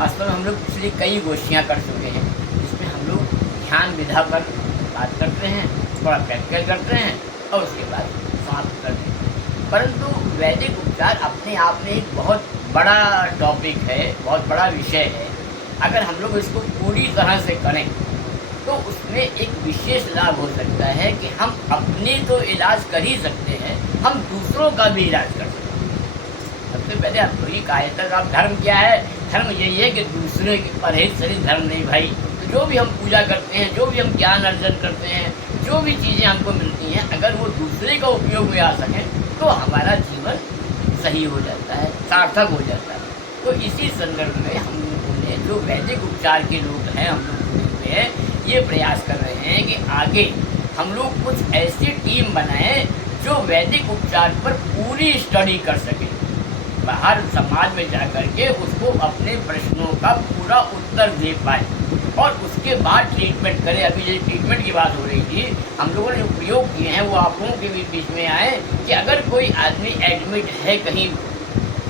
वास्तव में हम लोग पिछली कई गोष्ठियाँ कर चुके हैं, जिसमें हम लोग ध्यान विधा पर बात करते हैं, थोड़ा प्रैक्टिकल करते हैं और उसके बाद समाप्त करते हैं। परंतु वैदिक उपचार अपने आप में एक बहुत बड़ा टॉपिक है, बहुत बड़ा विषय है। अगर हम लोग इसको पूरी तरह से करें तो उसमें एक विशेष लाभ हो सकता है कि हम अपने तो इलाज कर ही सकते हैं, हम दूसरों का भी इलाज कर सकते हैं। सबसे पहले आप तो ये कहा तक आप धर्म क्या है? धर्म यही है कि दूसरे की परहेज शरीर धर्म नहीं भाई। तो जो भी हम पूजा करते हैं, जो भी हम ज्ञान अर्जन करते हैं, जो भी चीज़ें हमको मिलती हैं, अगर वो दूसरे का उपयोग में आ सकें तो हमारा जीवन सही हो जाता है, सार्थक हो जाता है। तो इसी संदर्भ में हम लोगों ने जो वैदिक उपचार के लोग हैं, हम लोग ये प्रयास कर रहे हैं कि आगे हम लोग कुछ ऐसी टीम बनाएं जो वैदिक उपचार पर पूरी स्टडी कर सके, बाहर समाज में जा कर के उसको अपने प्रश्नों का पूरा उत्तर दे पाए और उसके बाद ट्रीटमेंट करे। अभी जो ट्रीटमेंट की बात हो रही थी, हम लोगों ने जो प्रयोग किए हैं वो आप लोगों के भी बीच में आए कि अगर कोई आदमी एडमिट है कहीं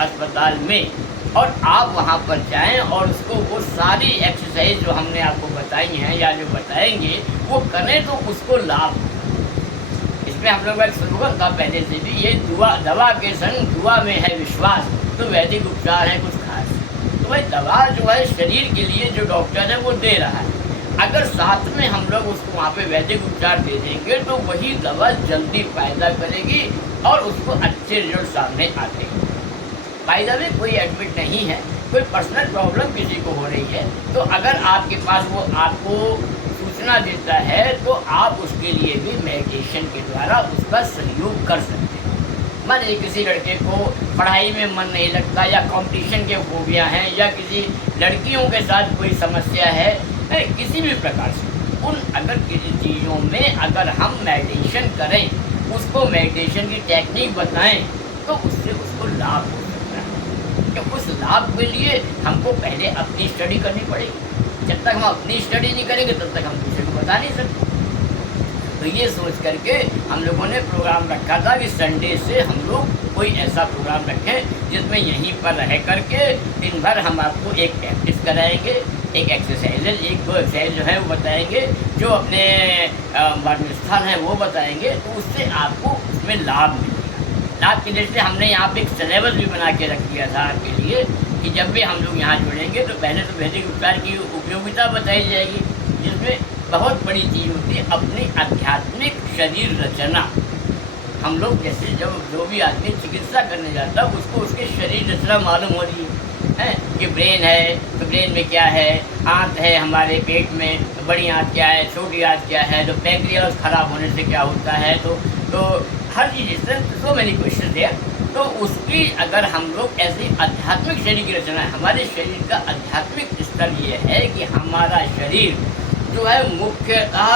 अस्पताल में और आप वहाँ पर जाएं और उसको वो सारी एक्सरसाइज जो हमने आपको बताई हैं या जो बताएंगे वो करें तो उसको लाभ। इसमें हम लोग का एक स्लोगन था पहले से भी, ये दवा के संग दुआ में है विश्वास, तो वैदिक उपचार है कुछ खास। तो भाई दवा जो है शरीर के लिए जो डॉक्टर है वो दे रहा है, अगर साथ में हम लोग उसको वहाँ पे वैदिक उपचार दे देंगे तो वही दवा जल्दी फायदा करेगी और उसको अच्छे रिजल्ट सामने आते हैं। फायदा में कोई एडमिट नहीं है, कोई पर्सनल प्रॉब्लम किसी को हो रही है तो अगर आपके पास वो आपको सूचना देता है तो आप उसके लिए भी मेडिटेशन के द्वारा उसका सहयोग कर सकते हैं। मान लीजिए किसी लड़के को पढ़ाई में मन नहीं लगता या कंपटीशन के फोबिया हैं या किसी लड़कियों के साथ कोई समस्या है, किसी भी प्रकार से उन अगर किसी चीज़ों में अगर हम मेडिटेशन करें, उसको मेडिटेशन की टेक्निक बताएं तो उससे उसको लाभ हो सकता है। कि उस लाभ के लिए हमको पहले अपनी स्टडी करनी पड़ेगी। जब तक हम अपनी स्टडी नहीं करेंगे तब तक हम दूसरे को बता नहीं सकते। तो ये सोच करके हम लोगों ने प्रोग्राम रखा था कि संडे से हम लोग कोई ऐसा प्रोग्राम रखें जिसमें यहीं पर रह करके दिन भर हम आपको एक प्रैक्टिस कराएंगे, एक एक्सरसाइज, एक दो एक्सरसाइज जो है वो बताएंगे, जो अपने वर्म स्थान है वो बताएंगे, तो उससे आपको उसमें लाभ मिलेगा। लाभ की दृष्टि से हमने यहाँ पे एक सिलेबस भी बना के रख दिया था आपके लिए कि जब भी हम लोग यहाँ जुड़ेंगे तो पहले तो वैदिक उपचार की उपयोगिता बताई जाएगी, जिसमें बहुत बड़ी चीज़ होती है अपनी आध्यात्मिक शरीर रचना। हम लोग जैसे जब जो भी आदमी चिकित्सा करने जाता है उसको उसके शरीर रचना मालूम हो रही है कि ब्रेन है तो ब्रेन में क्या है, आंत है हमारे पेट में तो बड़ी आंत क्या है, छोटी आंत क्या है, तो पैंक्रियास खराब होने से क्या होता है, तो हर चीज़ सो मैनी क्वेश्चन है। तो उसकी अगर हम लोग ऐसी आध्यात्मिक शरीर की रचना है, हमारे शरीर का आध्यात्मिक स्तर ये है कि हमारा शरीर जो है मुख्यतः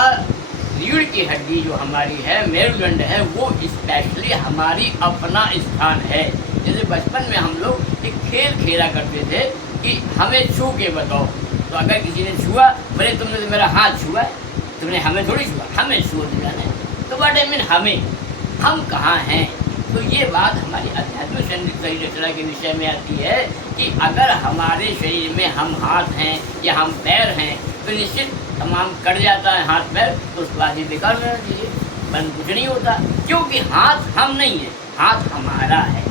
रीढ़ की हड्डी जो हमारी है, मेरुदंड है, वो स्पेशली हमारी अपना स्थान है। जैसे बचपन में हम लोग एक खेल खेला करते थे कि हमें छू के बताओ, तो अगर किसी ने छुआ, बोले तुमने तो मेरा हाथ छुआ है, तुमने हमें थोड़ी छुआ, हमें छुआ दिया है, तो व्हाट आई मीन हम कहाँ हैं। तो ये बात हमारी आध्यात्मिक शरीर रचना के विषय में आती है कि अगर हमारे शरीर में हम हाथ हैं या हम पैर हैं तो निश्चित तमाम कट जाता है हाथ पैर, तो उसके बाद ये बेकार होना चाहिए, बन कुछ नहीं होता, क्योंकि हाथ हम नहीं है, हाथ हमारा है,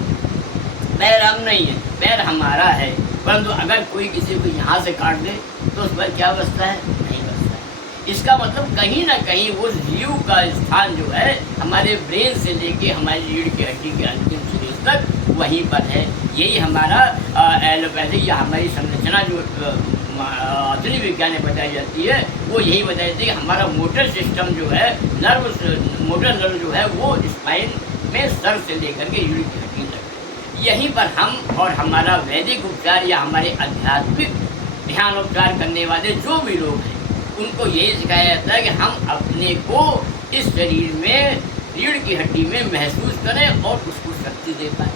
पैर हम नहीं है, पैर हमारा है। परंतु अगर कोई किसी को यहाँ से काट दे तो उस पर क्या बचता है? नहीं बचता है। इसका मतलब कहीं ना कहीं वो जीव का स्थान जो है हमारे ब्रेन से लेके हमारी रीढ़ की हड्डी के अंतिम शरीर तक वहीं पर है। यही हमारा एलोपैथी या हमारी संरचना जो आधुनिक विज्ञान में बताई जाती है वो यही बताई जाती है कि हमारा मोटर सिस्टम जो है, मोटर नर्व जो है वो स्पाइन में सर से लेकर के रीढ़ की हड्डी तक, यहीं पर हम और हमारा वैदिक उपचार या हमारे आध्यात्मिक ध्यान उपचार करने वाले जो भी लोग हैं उनको यही सिखाया जाता है कि हम अपने को इस शरीर में रीढ़ की हड्डी में महसूस करें और उसको शक्ति दे पाए।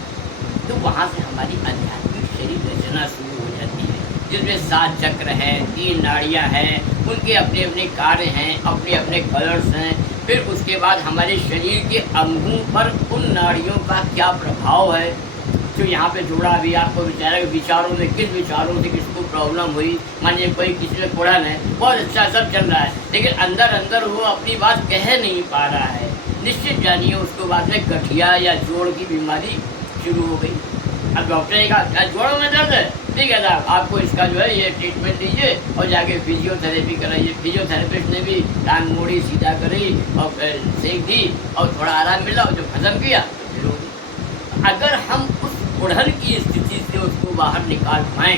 तो वहाँ से हमारी आध्यात्मिक शरीर रचना शुरू हो जाती है, जिसमें 7 चक्र हैं, 3 नाड़ियाँ हैं, उनके अपने अपने कार्य हैं, अपने अपने कलर्स हैं। फिर उसके बाद हमारे शरीर के अंगों पर उन नाड़ियों का क्या प्रभाव है, जो यहाँ पे जोड़ा अभी आपको बेचारा विचारों में किस विचारों से किसको प्रॉब्लम हुई, मानिए कोई किसी ने पढ़ा है, बहुत अच्छा सब चल रहा है, लेकिन अंदर अंदर वो अपनी बात कह नहीं पा रहा है, निश्चित जानिए उसको बाद में गठिया या जोड़ की बीमारी शुरू हो गई। अब डॉक्टर ने कहा जोड़ों में दर्द है, ठीक है साहब आपको इसका जो है ये ट्रीटमेंट दीजिए और जाके फिजियोथेरेपी कराइए। फिजियोथेरेपिस्ट ने भी टांग मोड़ी, सीधा करी और सेक दी और थोड़ा आराम मिला और जो खत्म किया फिर हो गई। अगर हम उस उड़न की स्थिति से उसको बाहर निकाल पाएँ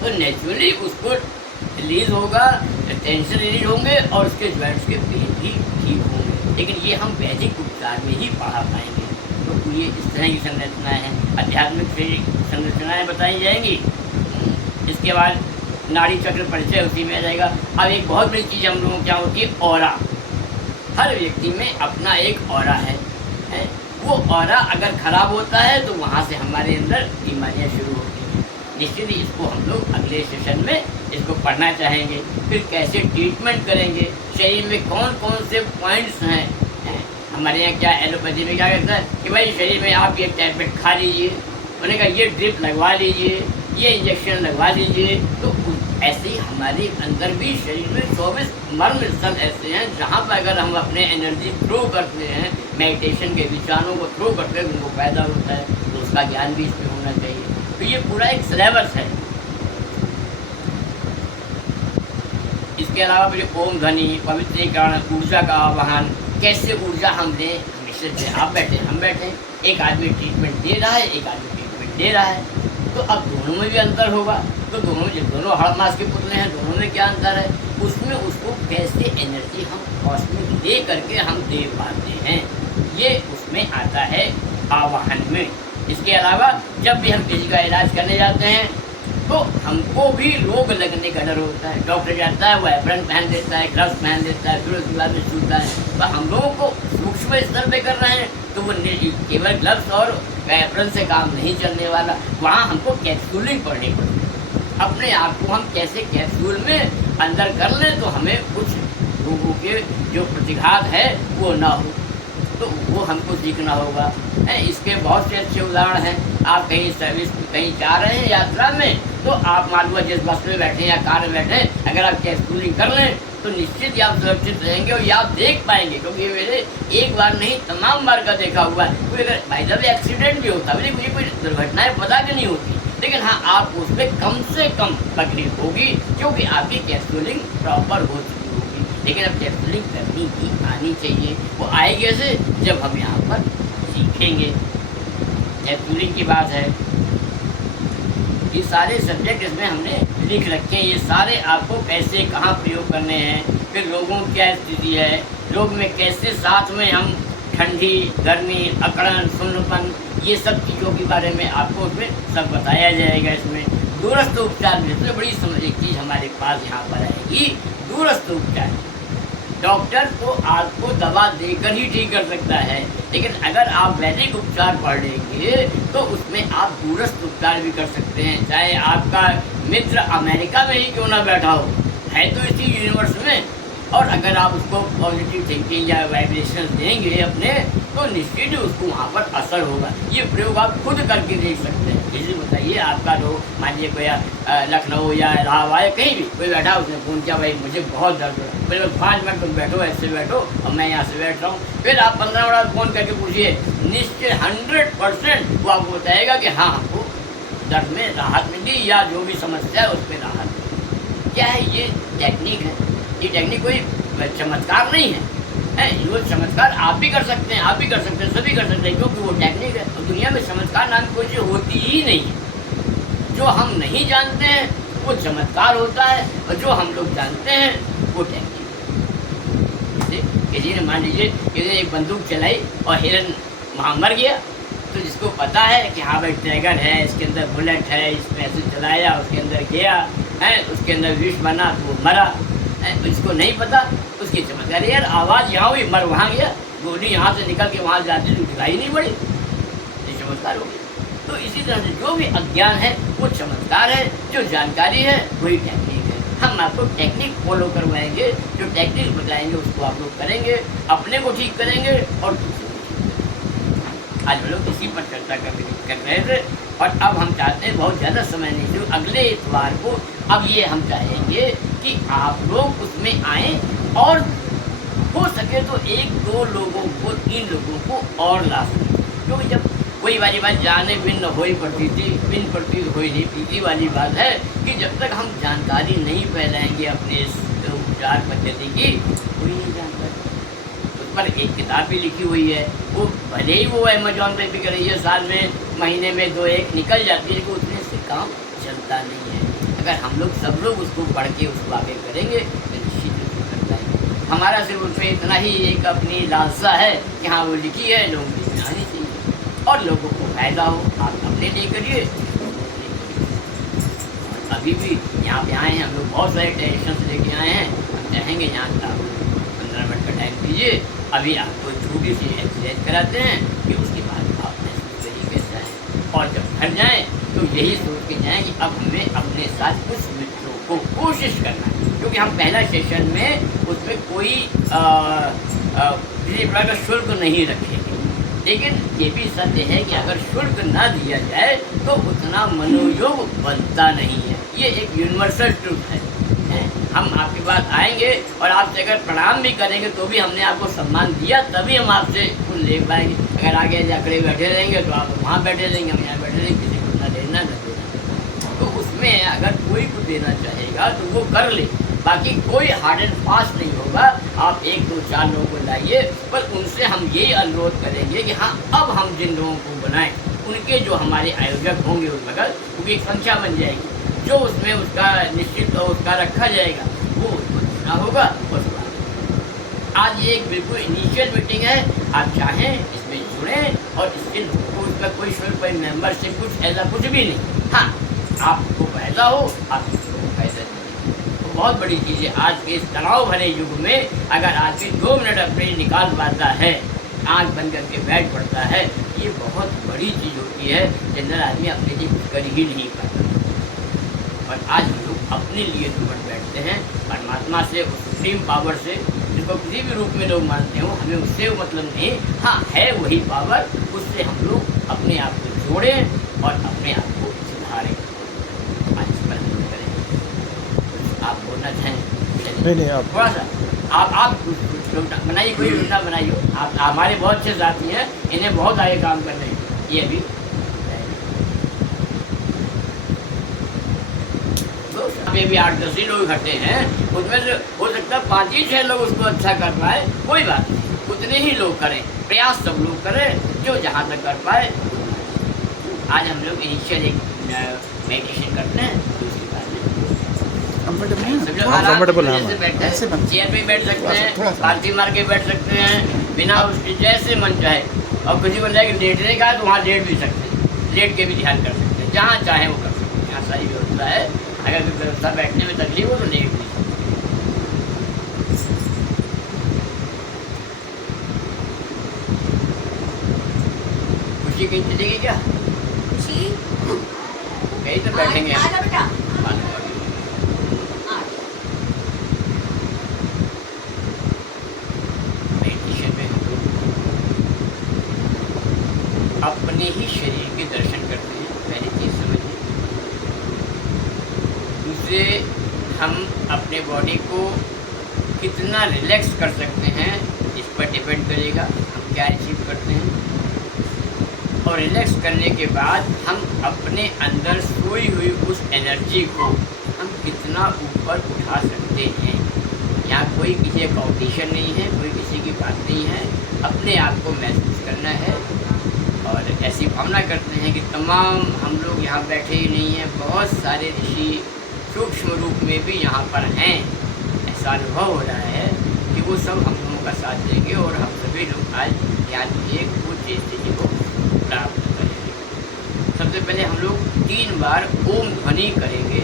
तो नेचुरली उसको रिलीज होगा, टेंशन रिलीज होंगे और उसके जॉइंट्स के पेन भी ठीक होंगे, लेकिन ये हम वैदिक उपचार में ही पढ़ा पाएंगे। तो ये इस तरह की संरचनाएँ हैं, आध्यात्मिक संरचनाएँ बताई जाएंगी। इसके बाद नाड़ी चक्र परिचय उसी में आ जाएगा। अब एक बहुत बड़ी चीज़ हम लोगों को क्या होती है, ऑरा। हर व्यक्ति में अपना एक ऑरा है। वो ऑरा अगर खराब होता है तो वहाँ से हमारे अंदर बीमारियाँ शुरू होती हैं। निश्चित ही इसको हम लोग अगले सेशन में इसको पढ़ना चाहेंगे। फिर कैसे ट्रीटमेंट करेंगे, शरीर में कौन कौन से पॉइंट्स हैं। हमारे यहाँ क्या एलोपैथी में क्या कहता है कि भाई शरीर में आप ये टैबलेट खा लीजिए, उन्होंने कहा ये ड्रिप लगवा लीजिए, ये इंजेक्शन लगवा लीजिए। तो ऐसे ही हमारे अंदर भी शरीर में 24 मर्म स्थल ऐसे हैं जहाँ पर अगर हम अपने एनर्जी थ्रो करते हैं, मेडिटेशन के विचारों को थ्रो करते हैं, उनको पैदा होता है। तो उसका ज्ञान भी इसमें होना चाहिए। तो ये पूरा एक सिलेबस है। इसके अलावा फिर ओम ध्वनि, पवित्रीकरण, ऊर्जा का आवाहन, कैसे ऊर्जा हम दें। हमेशा आप बैठे हम बैठे, एक आदमी ट्रीटमेंट दे रहा है, एक आदमी ट्रीटमेंट दे रहा है, तो अब दोनों में भी अंतर होगा। तो दोनों में दोनों हड़ मास के पुतले हैं, दोनों में क्या अंतर है, उसमें उसको कैसे एनर्जी हम कॉस्मिक दे करके हम दे पाते हैं, ये उसमें आता है आवाहन में। इसके अलावा जब भी हम किसी का इलाज करने जाते हैं तो हमको भी रोग लगने का डर होता है। डॉक्टर जाता है, वो एप्रन पहन देता है, ग्लव्स पहन देता है, फिर उसके बाद में छूटता है। तो हम लोगों को सूक्ष्म स्तर पे कर रहे हैं तो वो केवल ग्लव्स और एप्रन से काम नहीं चलने वाला। वहाँ हमको कैप्सूलिंग पढ़नी पड़ती है। अपने आप को हम कैसे कैप्सूल में अंदर कर लें तो हमें कुछ रोगों के जो प्रतिघात है वो ना हो, तो वो हमको सीखना होगा। इसके बहुत से अच्छे उदाहरण हैं। आप कहीं सर्विस कहीं जा रहे हैं यात्रा में, तो आप मान लो जिस बस में बैठे या कार में बैठे, अगर आप कैप्सूलिंग कर लें तो निश्चित ही आप सुरक्षित रहेंगे और ये आप देख पाएंगे। क्योंकि मेरे एक बार नहीं तमाम बार का देखा हुआ है। कोई अगर भाई साहब एक्सीडेंट भी होता है, मुझे कोई दुर्घटनाएँ पता भी नहीं होती, लेकिन हाँ आप उसमें कम से कम तकलीफ होगी क्योंकि आपकी कैप्सूलिंग प्रॉपर हो चुकी होगी। लेकिन अब कैप्सूलिंग करनी ही आनी चाहिए। वो आएगी ऐसे जब हम यहाँ पर सीखेंगे। कैप्सूलिंग की बात है, ये सारे सब्जेक्ट इसमें हमने लिख रखे हैं। ये सारे आपको कैसे कहाँ प्रयोग करने हैं, फिर लोगों की क्या स्थिति है, लोग में कैसे साथ में हम ठंडी, गर्मी, अकड़न, सुन्नपन, ये सब चीज़ों के बारे में आपको उसमें सब बताया जाएगा। इसमें दूरस्थ उपचार में सबसे बड़ी एक चीज़ हमारे पास यहाँ पर आएगी, दूरस्थ उपचार। डॉक्टर तो आपको दवा देकर ही ठीक कर सकता है, लेकिन अगर आप वैदिक उपचार पढ़ लेंगे तो उसमें आप दूरस्थ उपचार भी कर सकते हैं। चाहे आपका मित्र अमेरिका में ही क्यों ना बैठा हो, है तो इसी यूनिवर्स में, और अगर आप उसको पॉजिटिव थिंकिंग या वाइब्रेशन देंगे अपने, तो निश्चित ही उसको वहाँ पर असर होगा। ये प्रयोग आप खुद करके देख सकते हैं। जैसे बताइए आपका लोग मानिए कोई लखनऊ या इलाहाबाद कहीं भी कोई बैठा, उसने फ़ोन किया भाई मुझे बहुत दर्द हो रहा है, मेरे 5 मिनट तुम बैठो, ऐसे बैठो और मैं यहाँ से बैठ रहा हूँ। फिर आप 15 मिनट फ़ोन करके पूछिए, निश्चित 100% वो आपको बताएगा कि हाँ हमको दर्द में राहत मिली या जो भी समस्या है उसमें राहत मिली। क्या है ये टेक्निक है, ये टेक्निक कोई चमत्कार नहीं है। वो चमत्कार आप भी कर सकते हैं, आप भी कर सकते हैं, सभी कर सकते हैं, क्योंकि वो टेक्निक है। और दुनिया में चमत्कार नाम की कोई चीज़ होती ही नहीं है। जो हम नहीं जानते हैं वो चमत्कार होता है, और जो हम लोग जानते हैं वो टेक्निक है। किसी ने मान लीजिए किसी ने एक बंदूक चलाई और हिरन वहाँ मर गया, तो जिसको पता है कि हाँ भाई ट्रैगर है, इसके अंदर बुलेट है, इसमें ऐसे चलाया, उसके अंदर गया है, उसके अंदर विष बना तो वो मरा। इसको नहीं पता, उसकी चमत्कार यार आवाज़ यहाँ हुई, मर वहाँ गया, गोली यहाँ से निकल के वहाँ जाती तो दिखाई नहीं पड़ी, ये चमत्कार हो गया। तो इसी तरह से जो भी अज्ञान है वो चमत्कार है, जो जानकारी है वही टेक्निक है। हम आपको टेक्निक फॉलो करवाएंगे, जो टेक्निक बताएंगे उसको आप लोग करेंगे, अपने को ठीक करेंगे और दूसरे को ठीक करेंगे। आज हम लोग इसी पर चर्चा कर रहे थे। और अब हम चाहते हैं बहुत ज़्यादा समय नहीं दो, अगले इतवार को अब ये हम चाहेंगे कि आप लोग उसमें आएँ और हो सके तो 1-2 लोगों को, 3 लोगों को और ला सकें। क्योंकि जब वही वाली बात जाने बिन न होई पड़ती थी, बिन पड़ती होई नहीं पीती वाली बात है कि जब तक हम जानकारी नहीं फैलाएंगे अपने इस उपचार पद्धति की, कोई नहीं जानता। उस पर एक किताब भी लिखी हुई है, वो भले ही वो अमेजॉन पे बिक रही है, साल में महीने में 2-1 निकल जाती है, लेकिन उतने से काम चलता नहीं है। अगर हम लोग सब लोग उसको पढ़ के उसको आगे करेंगे तो निश्चित रूप से कर पाएंगे। हमारा सिर्फ उसमें इतना ही एक अपनी लालसा है कि हाँ वो लिखी है, लोगों की आनी चाहिए और लोगों को फायदा हो। आप अपने लिए करिए। अभी भी यहाँ पे आए हैं हम लोग, बहुत सारे टेंशन लेके आए हैं। हम चाहेंगे यहाँ आप 15 मिनट का टाइम दीजिए, अभी आपको छोटी सी एक्सरसाइज कराते हैं कि उसके बाद आप महसूस करिए कैसा है। और जब घर जाएँ तो यही सोच के जाएँ कि अब हमें अपने साथ कुछ मित्रों को कोशिश करना है, क्योंकि हम पहला सेशन में उसमें कोई किसी प्रकार का शुल्क नहीं रखेंगे। लेकिन ये भी सत्य है कि अगर शुल्क ना दिया जाए तो उतना मनोयोग बनता नहीं है। ये एक यूनिवर्सल ट्रूथ है। हम आपके पास आएंगे और आपसे अगर प्रणाम भी करेंगे तो भी हमने आपको सम्मान दिया, तभी हम आपसे कुछ ले पाएंगे। अगर आगे जाकर बैठे रहेंगे तो आप वहाँ बैठे रहेंगे, हम यहाँ बैठे रहेंगे, किसी को ना देना न देना। तो उसमें अगर कोई को देना चाहेगा तो वो कर ले, बाकी कोई हार्ड एंड फास्ट नहीं होगा। आप 1-2-4 लोगों को लाइए, पर उनसे हम यही अनुरोध करेंगे कि हाँ अब हम जिन लोगों को बनाएं उनके जो हमारे आयोजक होंगे उस वक्त, क्योंकि एक संख्या बन जाएगी, जो उसमें उसका निश्चित उसका रखा जाएगा वो उसको देना होगा। उसका आज ये एक बिल्कुल इनिशियल मीटिंग है, आप चाहें इसमें जुड़ें और इसके लोगों को उसका कोई शुल्क, कोई मेम्बरशिप, कुछ ऐसा कुछ भी नहीं। हाँ आपको फायदा हो, आप फायदा बहुत बड़ी चीज़ है। आज के इस तनाव भरे युग में अगर आदमी 2 मिनट अपने निकाल पाता है, आँख बंद करके बैठ पड़ता है, ये बहुत बड़ी चीज़ होती है। जनरल आदमी अपने लिए कुछ कर ही नहीं पाता। और आज हम लोग अपने लिए निपट बैठते हैं परमात्मा से, उस सुप्रीम पावर से, जिसको किसी भी रूप में लोग मानते हो, हमें उससे मतलब नहीं, हाँ है वही पावर, उससे हम लोग अपने आप को जोड़ें और अपने आप को सुधारें। आज इस पर आप बोलना चाहें? नहीं आप थोड़ा सा आप बनाइए, कोई योजना बनाइए। आप हमारे बहुत अच्छे साथी हैं, इन्हें बहुत आगे काम करने हैं। ये भी अभी भी 8-10 ही लोग इकट्ठे हैं, उसमें से हो सकता है 5-6 लोग उसको अच्छा कर पाए, कोई बात नहीं, उतने ही लोग करें, प्रयास सब लोग करें जो जहाँ तक कर पाए। आज हम लोग इनिशियल एक मेडिटेशन करते हैं, दूसरी बात कंफर्टेबल है, ऐसे चेयर पे बैठ सकते हैं, पालती मार के बैठ सकते हैं, बिना उसके जैसे मन चाहे। और किसी को लेकर लेटने का तो वहाँ लेट भी सकते हैं, लेट के भी ध्यान कर सकते हैं, जहाँ चाहे वो कर सकते हैं। यहाँ सारी व्यवस्था है। अगर कोई व्यवस्था बैठने में तकलीफ हो तो लेट भी सकते हैं। खुशी कहीं चलेगी क्या? खुशी कहीं तो बैठेंगे आजा बेटा। अपने ही शरीर के दर्शन करते हैं, पहली चीज़ समझिए। दूसरे, हम अपने बॉडी को कितना रिलैक्स कर सकते हैं इस पर डिपेंड करेगा हम क्या अचीव करते हैं। और रिलैक्स करने के बाद हम अपने अंदर सोई हुई उस एनर्जी को हम कितना ऊपर उठा सकते हैं। यहाँ कोई किसी का कॉम्पिटिशन नहीं है, कोई किसी की बात नहीं है, अपने आप को महसूस करना है। और ऐसी भावना करते हैं कि तमाम हम लोग यहाँ बैठे ही नहीं हैं, बहुत सारे ऋषि सूक्ष्म रूप में भी यहाँ पर हैं। ऐसा अनुभव हो रहा है कि वो सब हम लोगों का साथ देंगे और हम सभी लोग आज ज्ञान की एक ऊँची स्थिति को प्राप्त करेंगे। सबसे पहले हम लोग 3 बार ओम ध्वनि करेंगे।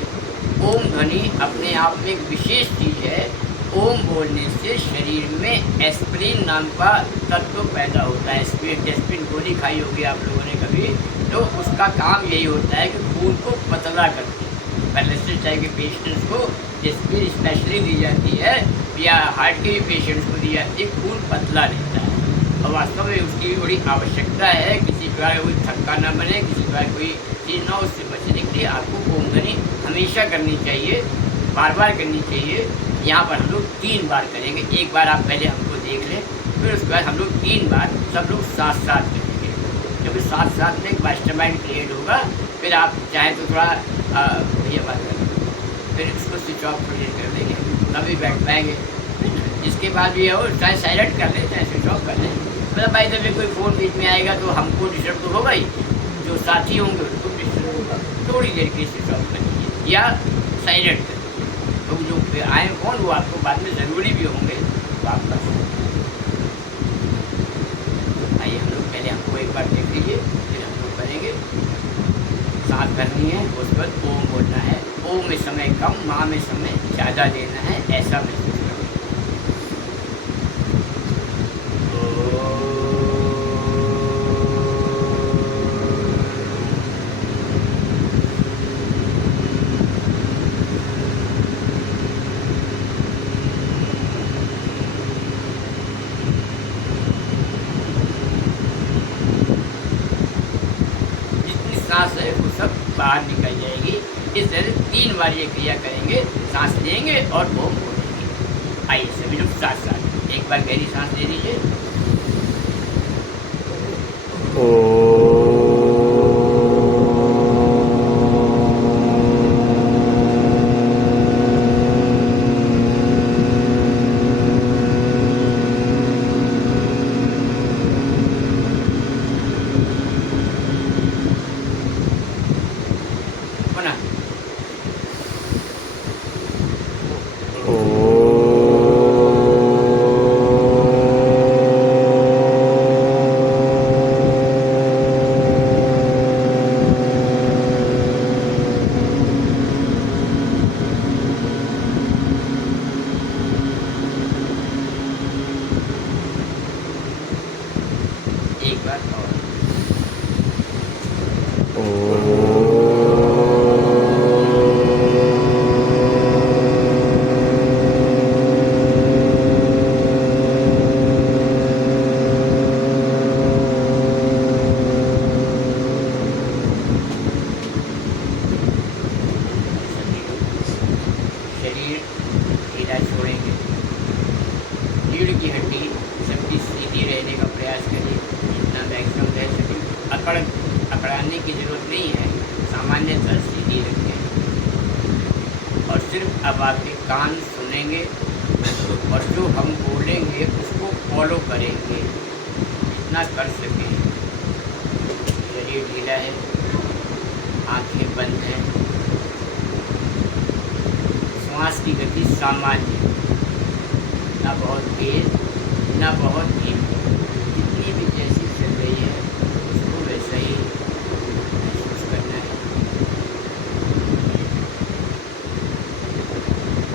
ओम ध्वनि अपने आप में एक विशेष चीज़ है। ओम बोलने से शरीर में एस्पिरिन नाम का तत्व पैदा होता है। एस्पिरिन गोली खाई होगी आप लोगों ने कभी, तो उसका काम यही होता है कि खून को पतला करती है। पैरालिसिस टाइप के पेशेंट्स को एस्पिरिन स्पेशली दी जाती है, या हार्ट के भी पेशेंट्स को दी जाती है, खून पतला रहता है। और वास्तव में उसकी भी बड़ी आवश्यकता है। किसी प्रकार कोई थक्का ना बने, किसी प्रकार कोई चीज़ ना, उससे बचने के लिए आपको ओम ध्वनि हमेशा करनी चाहिए, बार बार करनी चाहिए। यहाँ पर हम लोग 3 बार करेंगे। एक बार आप पहले हमको देख लें, फिर उसके बाद हम लोग 3 बार सब लोग साथ साथ करेंगे। जब साथ साथ में एक मास्टरमाइंड क्रिएट होगा, फिर आप चाहें तो थोड़ा भैया बात करें, फिर उसको स्विच ऑफ थोड़ी देर कर देंगे, तभी बैठ पाएंगे। इसके बाद भी हो, चाहे साइलेंट कर लें चाहे स्विच ऑफ कर लें, मतलब भाई जब कोई फ़ोन बीच में आएगा तो हमको डिस्टर्ब तो होगा ही, जो साथी होंगे उनको डिस्टर्ब होगा। थोड़ी देर के लिए स्विच ऑफ कर लीजिए या साइलेंट कर लीजिए। तो जो आए फ़ोन वो आपको बाद में ज़रूरी भी होंगे, तो आप कर सकते हैं। आइए हम लोग पहले हमको एक बार देख लीजिए, फिर हम लोग करेंगे। सांस भरनी है, उस पर ओम बोलना है। ओम में समय कम, माँ में समय ज़्यादा देना है, ऐसा महसूस करें। सांस है वो सब बाहर निकल जाएगी। इस तरह 3 बार ये क्रिया करेंगे, सांस लेंगे और ओम बोलेंगे। आइए सभी लोग साथ साथ एक बार गहरी सांस ले लीजिए। एक बार और शरीर ढीला छोड़ेंगे। रीढ़ की हड्डी सबकी सीधी रहने का प्रयास करिए, जितना मैक्सिमम रह सके। अकड़ाने की ज़रूरत नहीं है, सामान्यतः सीधी रखें। और सिर्फ अब आपके कान सुनेंगे और जो हम बोलेंगे उसको फॉलो करेंगे, जितना कर सकें। शरीर ढीला है, आँखें बंद हैं, श्वास की गति सामान्य, ना बहुत तेज ना बहुत धीमी, जितनी भी जैसी चल रही है उसको वैसा ही महसूस करना है।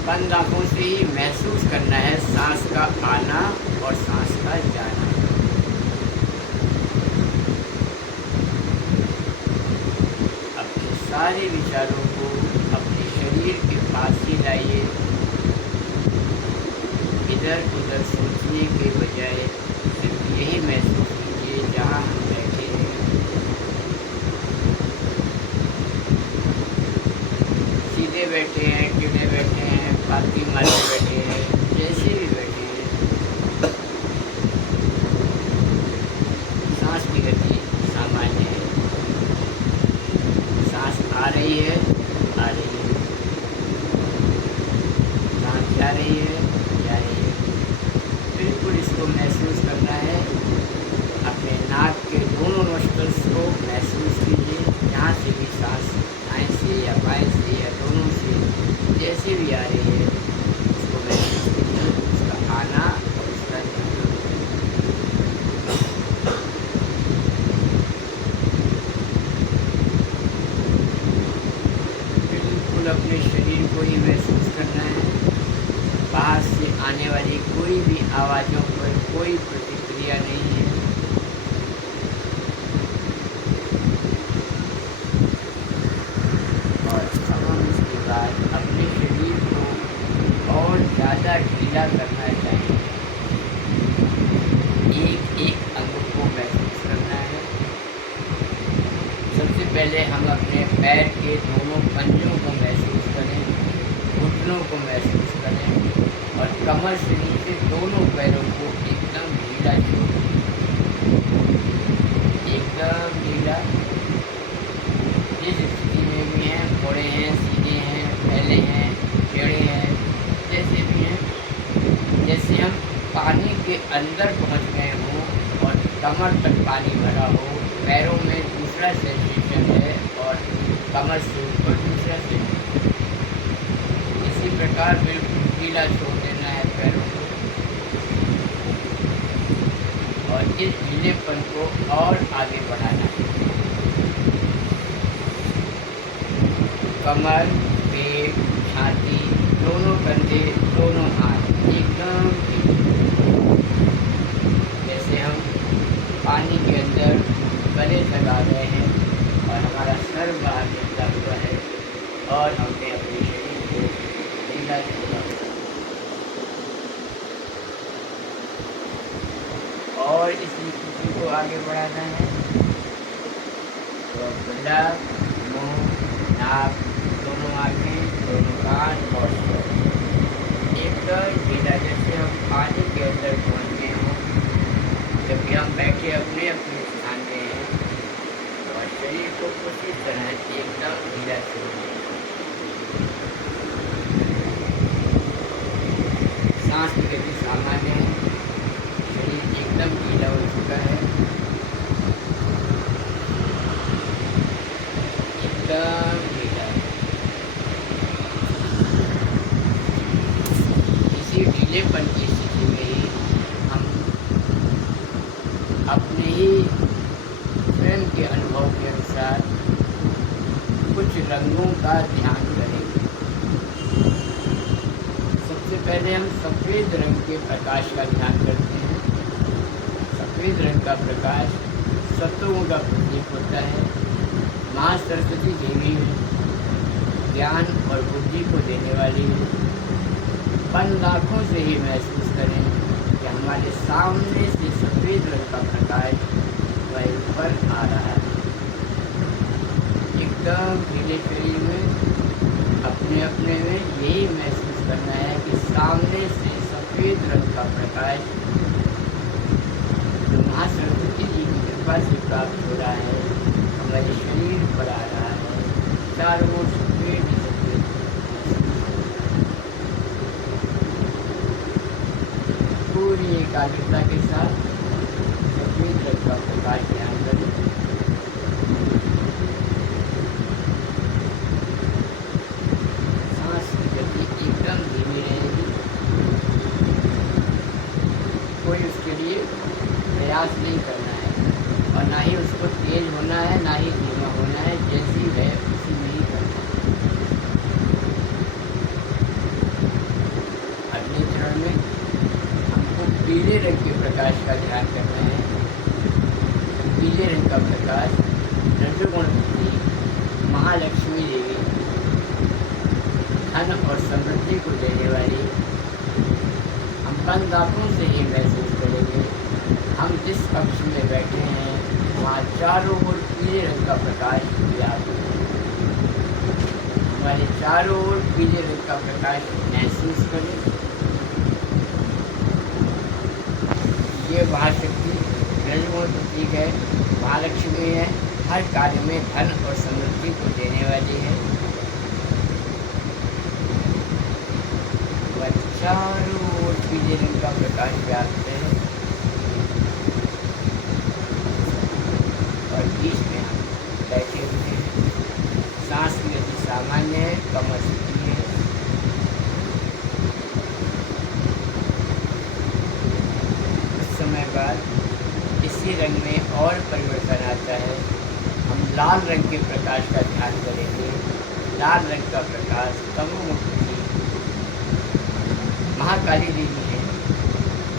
बंद आँखों से ही महसूस करना है सांस का आना और सांस का जाना। अपने सारे विचारों को अपने शरीर के पास ही लाइए। इधर उधर सोचने के बजाय सिर्फ यही महसूस कीजिए जहाँ हम बैठे हैं। सीधे बैठे हैं, टेढ़े बैठे हैं, पालती मारते बैठे हैं, जैसे भी बैठे हैं, सांस की गति सामान्य है। सांस आ रही है, आ रही है, सांस जा रही है, जा रही है। बिल्कुल इसको महसूस करना है। अपने नाक के दोनों नोस्ट्रल्स को महसूस कीजिए, जहाँ से भी सांस दाएं से या बाएं से या दोनों से जैसे भी आ रही है उसको महसूस कीजिए, उसका आना और उसका जाना। बिल्कुल अपने शरीर को ही महसूस करना है। बाहर से आने वाली कोई भी आवाज़ों पर कोई प्रतिक्रिया नहीं है। और हम इसके बाद अपने शरीर को और ज़्यादा ढीला करना चाहिए। एक एक पैर के दोनों पंजों को महसूस करें, घुटनों को महसूस करें और कमर से नीचे दोनों पैरों को एकदम ढीला छोड़ें, एकदम ढीला। जिस स्थिति में भी हैं, मुड़े हैं, सीधे हैं, फैले हैं, टेढ़े हैं, जैसे भी हैं, जैसे हम पानी के अंदर पहुंच गए हों और कमर तक पानी भरा हो, पैरों में दूसरा सेंसेशन है और कमर से ऊपर दूसरा सेंसेशन। इसी प्रकार बिल्कुल ढीला छोड़ देना है पैरों को और इस ढीलेपन को और आगे बढ़ाना है। कमर, पेट, छाती, दोनों कंधे, दोनों हाथ एकदम जैसे हम पानी के अंदर गले लगा रहे हैं और हमारा सर बाहर निकला हुआ है और हमने अपने शरीर को ढीला छोड़ा और इस स्थिति को आगे बढ़ाना है। तो गला, मुँह, नाक, दोनों आँखें, दोनों कान और सर एकदम ढीला, जैसे हम पानी के अंदर पहुँच गए हों। जबकि हम बैठे अपने अपने स्थान में हैं और शरीर को उसी तरह एकदम ढीला छोड़ें। सांस की गति सामान्य है, शरीर एकदम ढीला हो चुका है, एकदम ढीला। इसी ढीलेपन की स्थिति में ही हम अपने ही स्वयं के अनुभव के अनुसार कुछ रंगों का ध्यान करेंगे। सबसे पहले हम सफ़ेद रंग के प्रकाश का ध्यान करते हैं। सफ़ेद रंग का प्रकाश सत्वों का प्रतीक होता है। माँ सरस्वती देवी ज्ञान और बुद्धि को देने वाली है। बंद आँखों से ही महसूस करें कि हमारे सामने से सफ़ेद रंग का प्रकाश वह ऊपर आ रहा है। एकदम ढीले शरीर में अपने अपने में यही महसूस करना है कि सामने से सफ़ेद रंग का प्रकाश जो माँ सरस्वती जी की कृपा से प्राप्त हो रहा है हमारे शरीर पर आ रहा है। चारों ओर सफ़ेद सफ़ेद पूरी एकाग्रता के साथ सफ़ेद रंग का प्रकाश ध्यान करें। सांस की गति एकदम धीमी रहेगी, कोई उसके लिए प्रयास नहीं करना है और ना ही उसको तेज होना है ना ही धीमा होना है। जैसी है उसी में ही करना है। अगले चरण में हमको पीले रंग के प्रकाश का ध्यान करना है। पीले रंग का प्रकाश रजोगुण प्रतीक महालक्ष्मी देवी धन और समृद्धि को देने वाली। हम बंद आँखों से ही महसूस करेंगे हम जिस कक्ष में बैठे हैं वहाँ चारों ओर पीले रंग का प्रकाश व्याप्त है। हमारे चारों ओर पीले रंग का प्रकाश महसूस करें। ये महाशक्ति रजोगुण प्रतीक है, महालक्ष्मी है, हर कार्य में धन और समृद्धि को देने वाली है। वह चारों ओर पीले रंग का प्रकाश व्याप्त है और बीच में हम बैठे हुए हैं। सांस की गति सामान्य है, कमर सीधी है। कुछ समय बाद इसी रंग में और परिवर्तन आता है। हम लाल रंग के प्रकाश का ध्यान करेंगे। लाल रंग का प्रकाश तमोमुक्ति महाकाली देवी है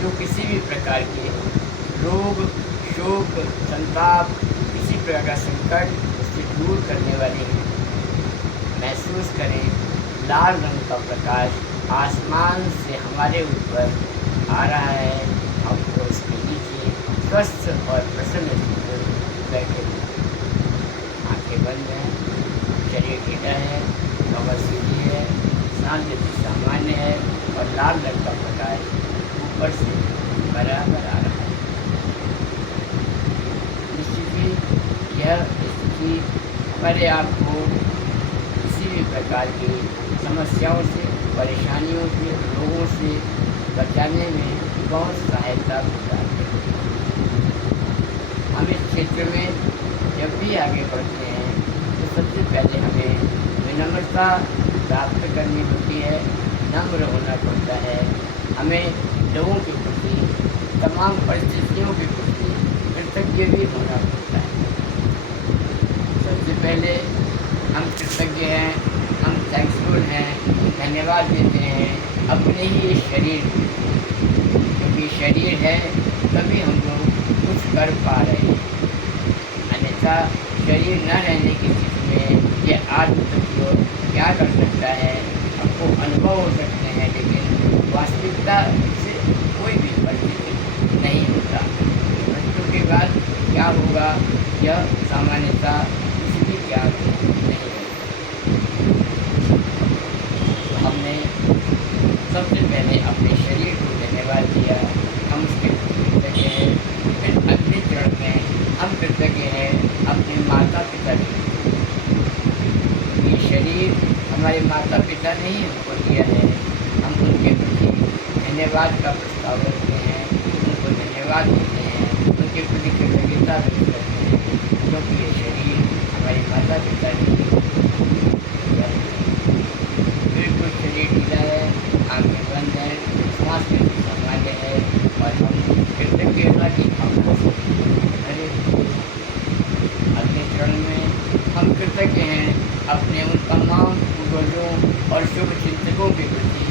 जो किसी भी प्रकार के रोग, शोक, संताप, किसी प्रकार का संकट उससे दूर करने वाली है। महसूस करें लाल रंग का प्रकाश आसमान से हमारे ऊपर आ रहा है। हमको उसके नीचे स्वस्थ और प्रसन्न होकर बैठे हुए आँखें बंद हैं। शरीर ढीला है, कमर सीधी है, सांस गति सामान्य है और लाल रंग का प्रकाश ऊपर से बराबर आ रहा है। निश्चित ही यह स्थिति हमारे आप को किसी भी प्रकार की समस्याओं से, परेशानियों से, रोगों से बचाने में बहुत सहायता करती है। हम इस क्षेत्र में जब भी आगे बढ़ते हैं तो सबसे पहले हमें विनम्रता प्राप्त करनी होती है, नम्र होना पड़ता है। हमें लोगों के प्रति, तमाम परिस्थितियों के प्रति कृतज्ञ भी होना पड़ता है। सबसे पहले हम कृतज्ञ हैं, हम थैंक्सफुल हैं, धन्यवाद देते हैं अपने ही शरीर को, क्योंकि शरीर है तभी हम लोग कुछ कर पा रहे हैं। अन्यथा शरीर न रहने की स्थिति में ये आत्मतत्व क्या कर सकता है, आपको अनुभव हो सकते हैं, लेकिन वास्तविकता से कोई भी परिस्थिति नहीं होता। मृत्यु के बाद क्या होगा यह सामान्यतः किसी भी ज्ञान नहीं है। तो हमने सबसे पहले अपने शरीर को धन्यवाद दिया, हम उसके कृतज्ञ हैं। फिर अगले चरण में हम कृतज्ञ हैं अपने माता पिता के। ये शरीर हमारे माता पिता ने ही हमको दिया है, हम उनके प्रति धन्यवाद का प्रस्ताव रखते हैं, उनको धन्यवाद देते हैं, उनके प्रति कृतज्ञता व्यक्त करते हैं, क्योंकि ये शरीर हमारे माता पिता ने दिया है। बिल्कुल शरीर ढीला है, आँखें बंद हैं, श्वास गति सामान्य है और हम कृतज्ञता की भावना से भरे। अगले चरण में हम कृतज्ञ हैं अपने उन तमाम पूर्वजों और शुभ चिंतकों के प्रति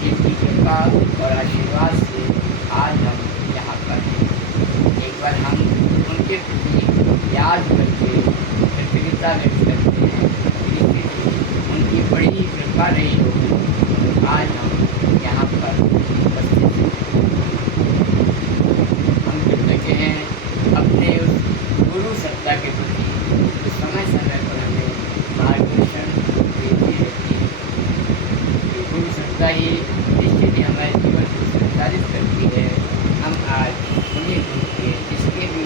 जिनकी कृपा और आशीर्वाद से आज हम यहाँ पर हैं। एक बार हम उनके प्रति याद करके कृतज्ञता व्यक्त करते हैं, उनकी बड़ी कृपा रही होगी तो आज हम यहाँ पर उपस्थित हैं। हम कृतज्ञ हैं अपने उस गुरु सत्ता के प्रति जो समय समय पर हमें मार्गदर्शन देती रहती है। ये गुरु सत्ता ही निश्चित ही हमारे जीवन को संचालित करती है। हम आज उन्हीं गुरु के, जिसके भी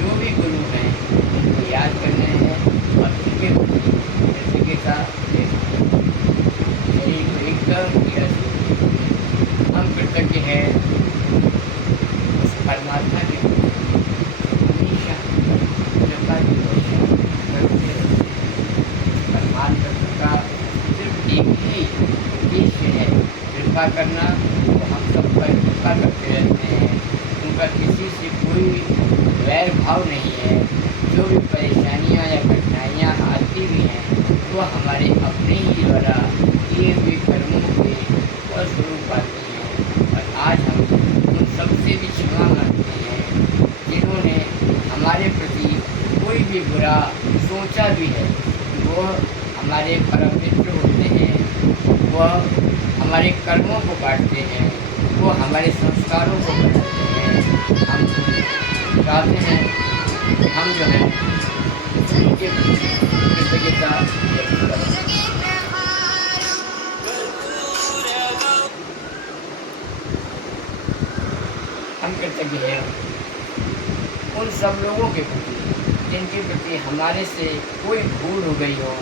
जो भी गुरु हैं उनको याद करने हैं और उनके प्रति कृतज्ञता व्यक्त करनी है। शरीर को एकदम ढीला छोड़िए। हम कृतज्ञ हैं उस परमात्मा के प्रति हमेशा कृपा की वर्षा करते रहते हैं। परमात्मा का सिर्फ एक ही उद्देश्य है, कृपा करना। तो हम सब पर कृपा करते रहते हैं, उनका किसी से कोई वैर भाव नहीं है। जो भी परेशानियाँ या कठिनाइयाँ आती भी हैं वो हमारे अपने ही द्वारा किए हुए कर्मों के फलस्वरूप आती हैं। और आज हम उन सबसे भी क्षमा मांगते हैं जिन्होंने हमारे प्रति कोई भी बुरा सोचा भी है। वो हमारे परम मित्र होते हैं, वह हमारे कर्मों को काटते हैं, वो हमारे संस्कारों को बदलते हैं। हम चाहते हैं कि हम जो है उनके प्रति कृतज्ञता व्यक्त करें। हम कृतज्ञ हैं उन सब लोगों के प्रति जिनके प्रति हमारे से कोई भूल हो गई हो।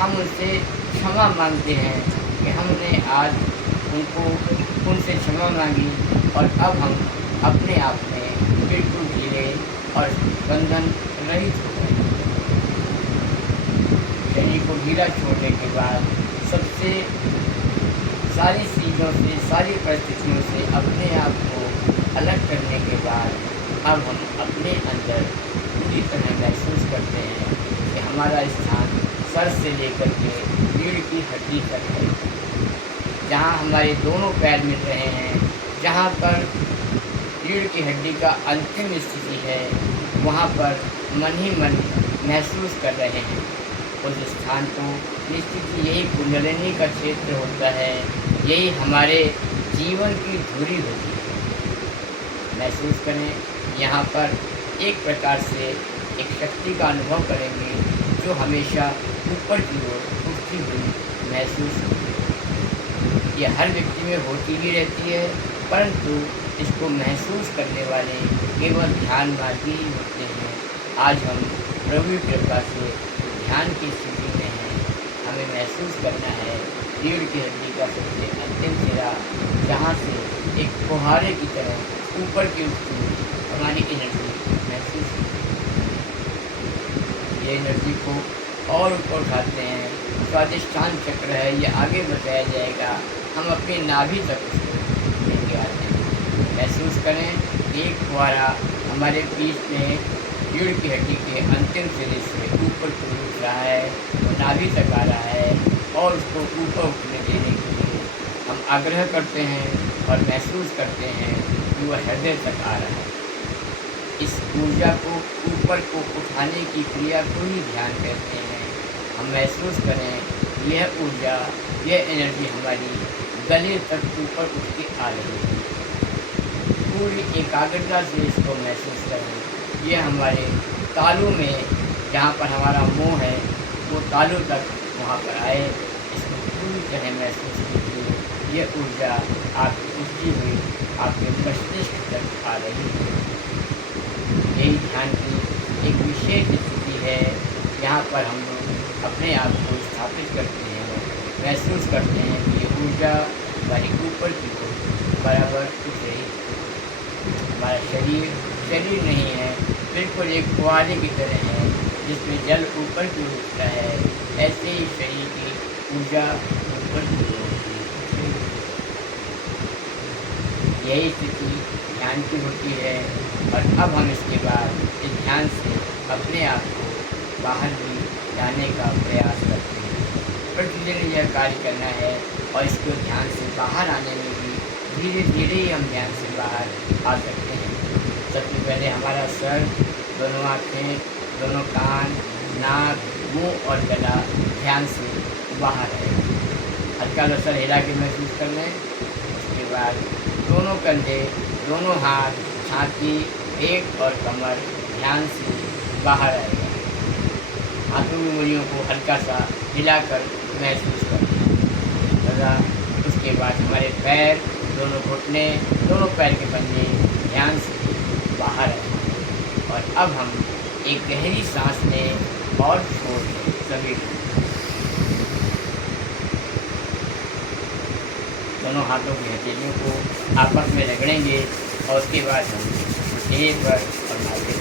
हम उनसे क्षमा मांगते हैं कि हमने आज उनसे क्षमा मांगी और अब हम अपने आप में बिल्कुल ढीले और बंधन रहित हो गए। शरीर को ढीला छोड़ने के बाद सबसे सारी चीज़ों से, सारी परिस्थितियों से अपने आप को अलग करने के बाद अब हम अपने अंदर पूरी तरह महसूस करते हैं कि हमारा स्थान सर से लेकर के रीढ़ की हड्डी तक है। जहाँ हमारे दोनों पैर मिल रहे हैं, जहाँ पर रीढ़ की हड्डी का अंतिम स्थिति है, वहाँ पर मन ही मन महसूस कर रहे हैं। उस स्थान को निश्चित ही यही कुंडलिनी का क्षेत्र होता है, यही हमारे जीवन की धुरी होती है। महसूस करें, यहाँ पर एक प्रकार से एक शक्ति का अनुभव करेंगे तो हमेशा ऊपर की ओर उठती हुई महसूस होती है। ये हर व्यक्ति में होती ही रहती है, परंतु इसको महसूस करने वाले केवल ध्यान मार्गी ही होते हैं। आज हम प्रभु की कृपा से ध्यान की स्थिति में हैं। हमें महसूस करना है रीढ़ की हड्डी का सबसे अंतिम सिरा, जहाँ से एक फुहारे की तरह ऊपर की उठती हुई हमारी एनर्जी महसूस होती है। ये एनर्जी को और ऊपर उठाते हैं। स्वादिष्टान चक्र है, ये आगे बताया जाएगा। हम अपनी नाभि तक उसको लेके आते हैं। महसूस करें एक फुहारा हमारे बीच में रीढ़ की हड्डी के अंतिम सिरे से ऊपर को उठ रहा है, वो नाभि तक आ रहा है और उसको ऊपर उठने देने के लिए हम आग्रह करते हैं और महसूस करते हैं कि वह हृदय तक आ रहा है। इस ऊर्जा को ऊपर को उठाने की क्रिया को ही ध्यान कहते हैं। हम महसूस करें यह ऊर्जा, यह एनर्जी हमारी गले तक ऊपर उठ के आ रही है। पूरी एकाग्रता से इसको महसूस करें। यह हमारे तालू में, जहाँ पर हमारा मुंह है, वो तालू तक वहाँ पर आए। इसको पूरी तरह महसूस कीजिए। यह ऊर्जा आपकी उठती हुई आपके मस्तिष्क तक आ रही है। यही ध्यान की एक विशेष स्थिति है, यहाँ पर हम लोग अपने आप को स्थापित करते हैं, महसूस करते हैं कि ये ऊर्जा हमारी ऊपर की ओर बराबर उठ रही है। हमारा शरीर नहीं है, बिल्कुल एक फुहारे की तरह है जिसमें जल ऊपर की ओर उठता है। ऐसे ही शरीर की ऊर्जा ऊपर की ओर उठती है। यही स्थिति ध्यान की होती है। और अब हम इसके बाद इस ध्यान से अपने आप को बाहर भी लाने का प्रयास करते हैं। प्रतिदिन यह कार्य करना है और इसको ध्यान से बाहर आने में भी धीरे धीरे ही हम ध्यान से बाहर आ सकते हैं। सबसे पहले हमारा सर, दोनों आँखें, दोनों कान, नाक, मुंह और गला ध्यान से बाहर है। हल्का सा सर हिला के महसूस कर लें। उसके बाद दोनों कंधे, दोनों हाथ, छाती, पेट और कमर ध्यान से बाहर आएगा। हाथों की उंगलियों को हल्का सा हिलाकर महसूस करें। उसके बाद हमारे पैर, दोनों घुटने, दोनों पैर के पंजे ध्यान से बाहर आएंगे। और अब हम एक गहरी सांस लें और छोड़ दें सभी को। दोनों हाथों की हथेलियों को आपस में रगड़ेंगे और उसके बाद हम चेहरे पर और माथे